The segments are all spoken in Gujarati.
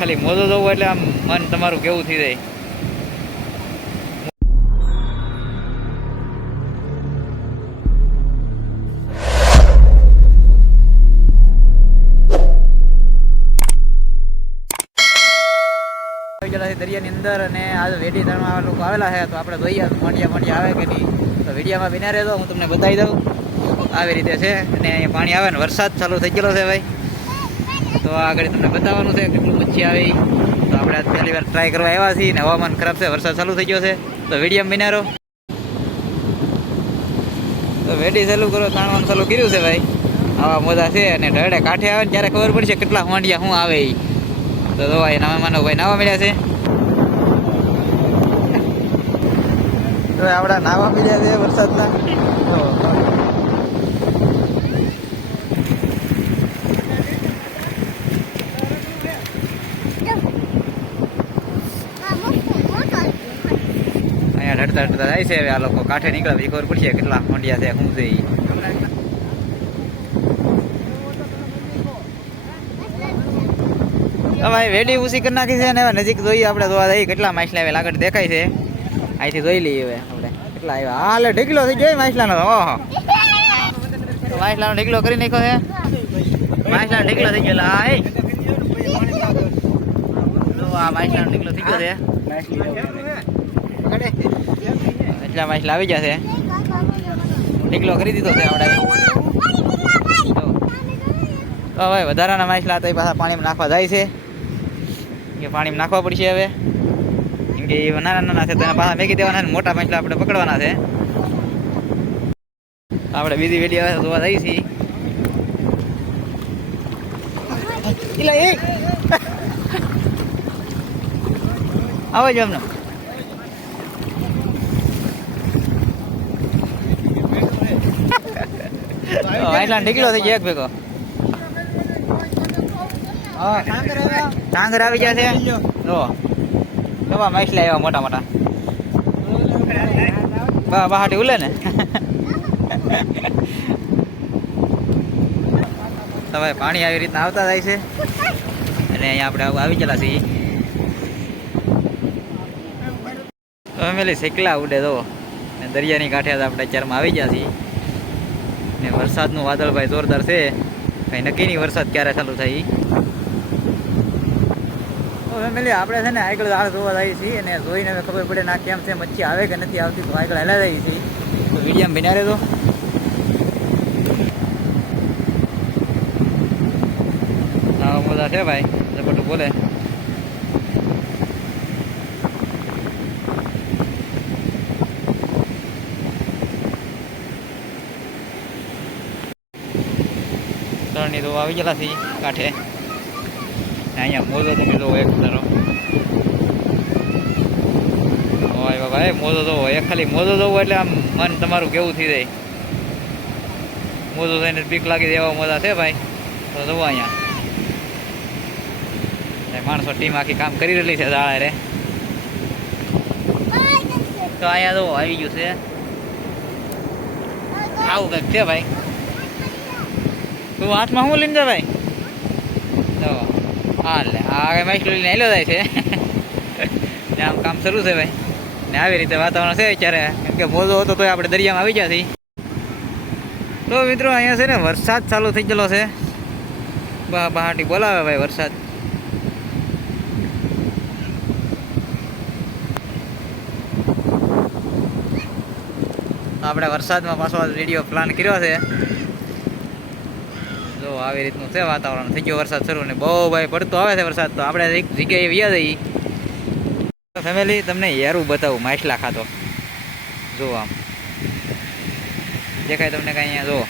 ખાલી મોજો જોવો એટલે આમ મન તમારું કેવું થઈ જાય. દરિયાની અંદર અને આજ વેડી તળમાં લોકો આવેલા છે, તો આપણે જોઈએ માંડિયા માંડિયા આવે કે નહીં. તો વિડીયામાં બિના રહેતો હું તમને બતાવી દઉં. આવી રીતે છે અને અહીંયા પાણી આવે ને વરસાદ ચાલુ થઈ ગયેલો છે ભાઈ. તો આગળ તમને બતાવવાનું છે કેટલું મચ્છી આવે. તો આપણે આજ પહેલી વાર ટ્રાય કરવા આવ્યા છીએ ને હવામાન ખરાબ છે, વરસાદ ચાલુ થઈ ગયો છે. તો વિડીયામાં બિનારો. તો વેડી ચાલુ કરો, તાણવાનું ચાલુ કર્યું છે ભાઈ. આવા મોજા છે અને ઢળે કાંઠે આવે ને ત્યારે ખબર પડશે કેટલા હોંડિયા શું આવે તો જો ભાઈ નામે માનો ભાઈ નાવા મળ્યા છે. તો આપણા નાવા મળ્યા છે વરસાદના. તો અહીંયા ઢળતા ઢળતા જાય છે આ લોકો કાંઠે નીકળે ખબર પડશે કેટલા મંડિયા છે, શું છે એ ભાઈ વેડી ઉસી કરી નાખી છે ને હવે નજીક જોઈએ આપણે જોવા જઈએ કેટલા માછલા આવે આગળ દેખાય છે. અહીંથી જોઈ લઈએ હવે આપણે, કેટલા આવ્યા. હા એટલે ઢીકલો થઈ ગયો માછલાનો ઓહો. માછલાનો ઢીકલો કરી નાખ્યો છે. માછલાનો ઢીકલો થઈ ગયો હા એ આ માછલાનો ઢીકલો થઈ ગયો છે. એટલા માછલા આવી ગયા છે એકલો કરી દીધો છે આપણે. તો હવે વધારાના માછલા તો એ પાછા પાણીમાં નાખવા જાય છે. એ પાણીમાં નાખવા પડશે હવે. કેમ કે એ નાના નાના છે તો એના પાછા મેકી દેવાના છે મોટા માછલા આપણે પકડવાના છે. આપણે બીજી વેડી આવે જોવા જઈએ છીએ. એટલે એ આવે જ અમને માછલા નીકળ્યો થઈ ગયો એક ભેગો. ટાંગર આવી ગયા છે. જો માછલા મોટા મોટા. બા બહાટી ઉલે ને? તમે પાણી આવી રીતના આવતા જાય છે. અને અહીંયા આપણે આવું ગયેલા છીએ. ફેમિલી શેકલા ઉડે તો ને દરિયાની કાંઠે આપણે અત્યારમાં આવી ગયા છીએ. ને વરસાદનું વાદળ ભાઈ જોરદાર છે. કઈ નક્કી નહીં વરસાદ ક્યારે ચાલુ થાય. ફેમિલી આપણે છે ને આગળ આળ જોવા જઈએ છીએ અને જોઈને હવે ખબર પડે ના કેમ છે મચ્છી આવે કે નથી આવતી તો આગળ હેલા જઈએ છીએ. તો વિડીયામાં રહેતો આવા મોજા છે ભાઈ ઝપટું બોલે. તળની તો આવી ગયેલા છે કાંઠે. અહીંયા મોજો તમે જો એક તારો ઓય બાબા, એ મોજો તો એક ખાલી મોજો જોવો એટલે આમ મન તમારું કેવું થઈ જાય. મોજો થઈને પીક લાગી દેવા મોજા છે ભાઈ. તો જોવો અહીંયા. માણસો ટીમ આખી કામ કરી રહેલી છે દાળા રે. તો અહીંયા તો આવી ગયું છે. આવું કંઈક છે ભાઈ. તું હાથમાં શું લઈને ભાઈ તો, હા, લે, આ માઇક લઈને હેલો છે. ને આમ કામ શરૂ છે ભાઈ. ને આવી રીતે વાતાવરણ છે અત્યારે. કેમ હતો તો આપણે દરિયામાં આવી ગયા છીએ. તો મિત્રો, અહીંયા છે ને વરસાદ ચાલુ થઈ ગયેલો છે. બા બહાટી બોલાવે ભાઈ વરસાદ. આપણે વરસાદમાં પાછો વીડિયો પ્લાન કર્યો છે. જો આવી રીતનું છે વાતાવરણ. થઈ ગયો વરસાદ શરૂ ને બહુ ભાઈ પડતો આવે છે વરસાદ તો આપણે એક જગ્યાએ વ્યા જઈએ. ફેમિલી તમને યારું બતાવું માછલા ખાતો. જો આમ. દેખાય તમને કાંઈ અહીંયા જુઓ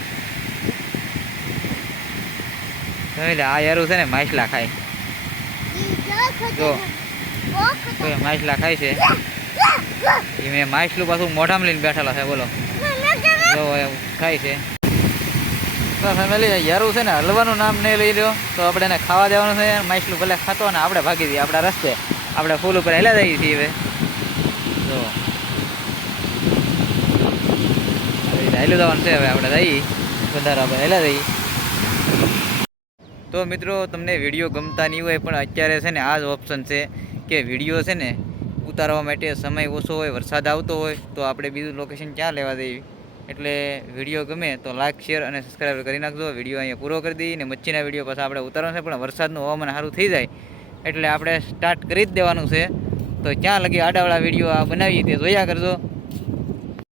ફેમિલી આ યારું છે ને માછલા ખાય. જો. તો માછલા ખાય છે. એ મેં માછલું પાછું મોઢામાં લઈને બેઠેલા છે બોલો. જો એવું ખાય છે. તો ફેમિલી યારું છે ને હલવાનું નામ નહીં લઈ રહ્યો તો આપણે એને ખાવા દેવાનું છે માછલું ભલે ખાતો ને આપણે ભાગી દઈએ આપણા રસ્તે. આપણે ફૂલ ઉપર હેલા જઈએ છીએ હવે. તો હેલું જવાનું છે હવે, આપણે જઈએ. વધારે આપણે હેલા જઈએ. તો મિત્રો, તમને વીડિયો ગમતા નહીં હોય, પણ અત્યારે છે ને આ જ ઓપ્શન છે કે વીડિયો છે ને ઉતારવા માટે સમય ઓછો હોય, વરસાદ આવતો હોય, તો આપણે બીજું લોકેશન ક્યાં લેવા દઈએ એટલે વીડિયો ગમે તો લાઇક શેર અને સબસ્ક્રાઈબ કરી નાખજો. વીડિયો અહીંયા પૂરો કરી દઈએ ને મચ્છીના વીડિયો પાછા આપણે ઉતારવાનો છે, પણ વરસાદનું હવામાન સારું થઈ જાય એટલે આપણે સ્ટાર્ટ કરી જ દેવાનું છે. તો ક્યાં લગી આડાવાળા વીડિયો આ બનાવીએ તે જોયા કરજો.